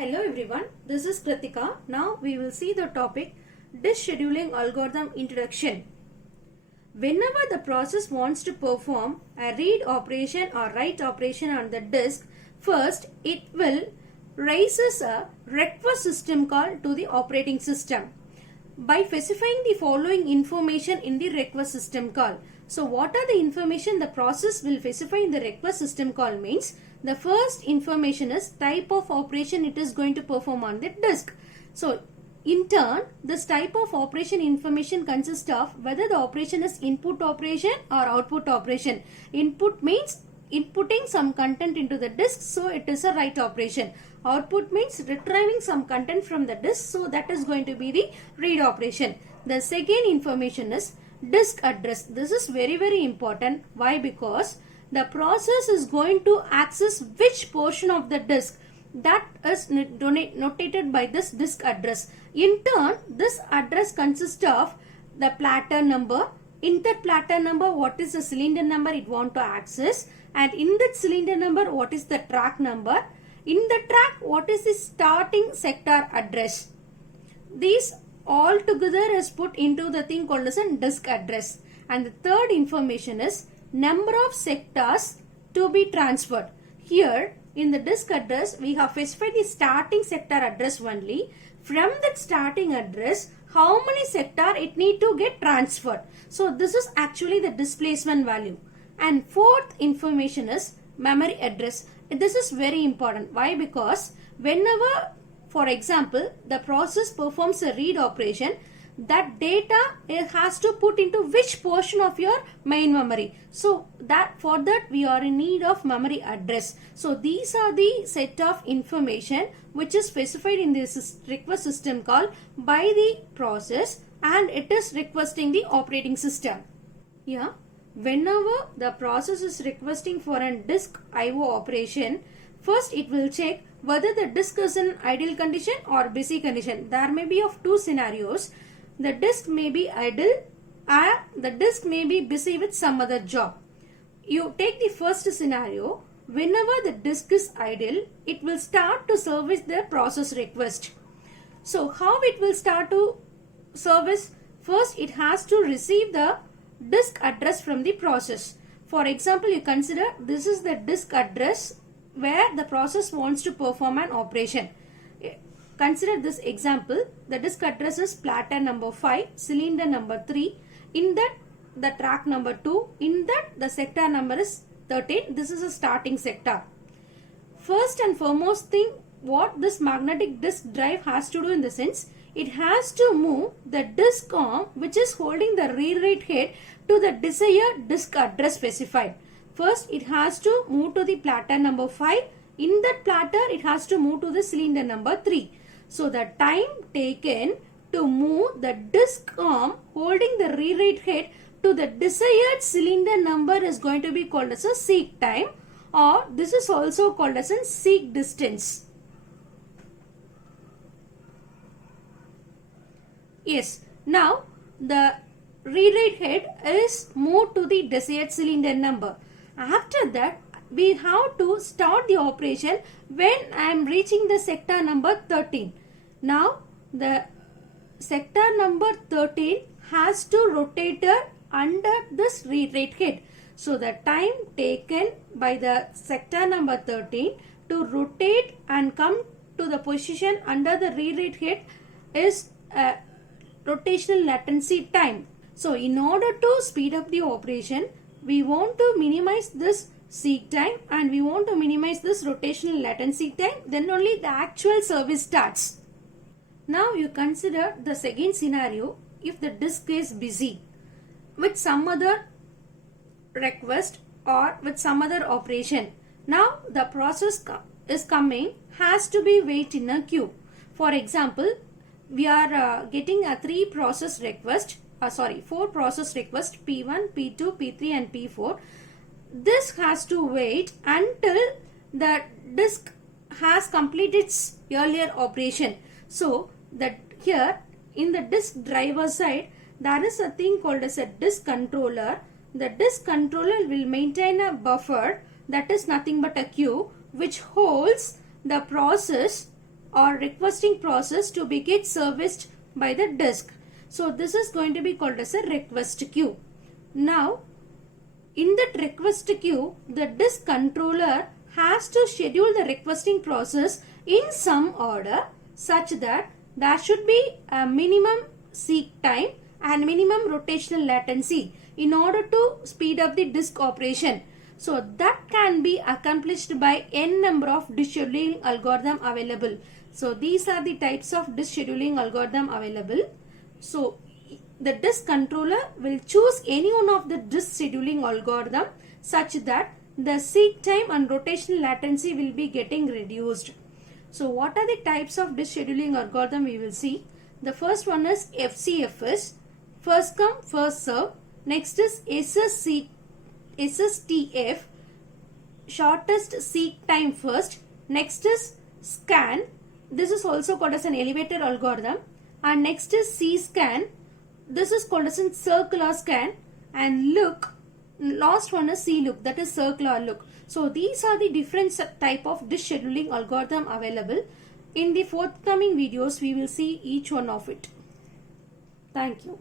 Hello everyone, this is Kritika. Now we will see the topic disk scheduling algorithm introduction. Whenever the process wants to perform a read operation or write operation on the disk, first it will raises a request system call to the operating system by specifying the following information in the request system call. So what are the information the process will specify in the request system call means the first information is type of operation it is going to perform on the disk. So in turn, this type of operation information consists of whether the operation is input operation or output operation. Input means inputting some content into the disk, so it is a write operation. Output means retrieving some content from the disk, so that is going to be the read operation. The second information is disk address. This is very important. Why? Because the process is going to access which portion of the disk that is notated by this disk address. In turn, this address consists of the platter number. In that platter number, what is the cylinder number it want to access, and in that cylinder number, what is the track number. In the track, what is the starting sector address. These all together is put into the thing called as a disk address. And the third information is number of sectors to be transferred. Here in the disk address, we have specified the starting sector address only. From that starting address, how many sector it need to get transferred. So this is actually the displacement value. And fourth information is memory address. This is very important. Why? Because whenever, for example, the process performs a read operation, that data it has to put into which portion of your main memory. So that for that we are in need of memory address. So these are the set of information which is specified in this request system call by the process, and it is requesting the operating system. Yeah. Whenever the process is requesting for a disk IO operation, first it will check whether the disk is in idle condition or busy condition. There may be of two scenarios. The disk may be idle or the disk may be busy with some other job. You take the first scenario. Whenever the disk is idle, it will start to service the process request. So how it will start to service? First it has to receive the disk address from the process. For example, you consider this is the disk address where the process wants to perform an operation. Consider this example. The disk address is platter number 5, cylinder number 3. In that, the track number 2. In that, the sector number is 13. This is a starting sector. First and foremost thing, what this magnetic disk drive has to do in the sense, it has to move the disk arm which is holding the read-write head to the desired disk address specified. First, it has to move to the platter number 5. In that platter, it has to move to the cylinder number 3. So the time taken to move the disk arm holding the read-write head to the desired cylinder number is going to be called as a seek time, or this is also called as a seek distance. Yes, now the read-write head is moved to the desired cylinder number. After that, we have to start the operation when I am reaching the sector number 13. Now the sector number 13 has to rotate under this read-write head. So the time taken by the sector number 13 to rotate and come to the position under the read-write head is rotational latency time. So in order to speed up the operation, we want to minimize this seek time and we want to minimize this rotational latency time, then only the actual service starts. Now you consider the second scenario. If the disk is busy with some other request or with some other operation, now the process is coming, has to be wait in a queue. For example, we are getting a 4 process request P1, P2, P3 and P4. This has to wait until the disk has completed its earlier operation. So that here in the disk driver side, there is a thing called as a disk controller. The disk controller will maintain a buffer that is nothing but a queue which holds the process or requesting process to be get serviced by the disk. So this is going to be called as a request queue. Now in that request queue, the disk controller has to schedule the requesting process in some order such that there should be a minimum seek time and minimum rotational latency in order to speed up the disk operation. So that can be accomplished by n number of disk scheduling algorithm available. So these are the types of disk scheduling algorithm available. So the disk controller will choose any one of the disk scheduling algorithm such that the seek time and rotational latency will be getting reduced. So what are the types of disk scheduling algorithm we will see? The first one is FCFS, first come first serve. Next is SSTF, shortest seek time first. Next is SCAN, this is also called as an elevator algorithm. And next is CSCAN, this is called as a circular scan. And look, last one is CLOOK, that is circular look. So these are the different type of disk scheduling algorithm available. In the forthcoming videos, we will see each one of it. Thank you.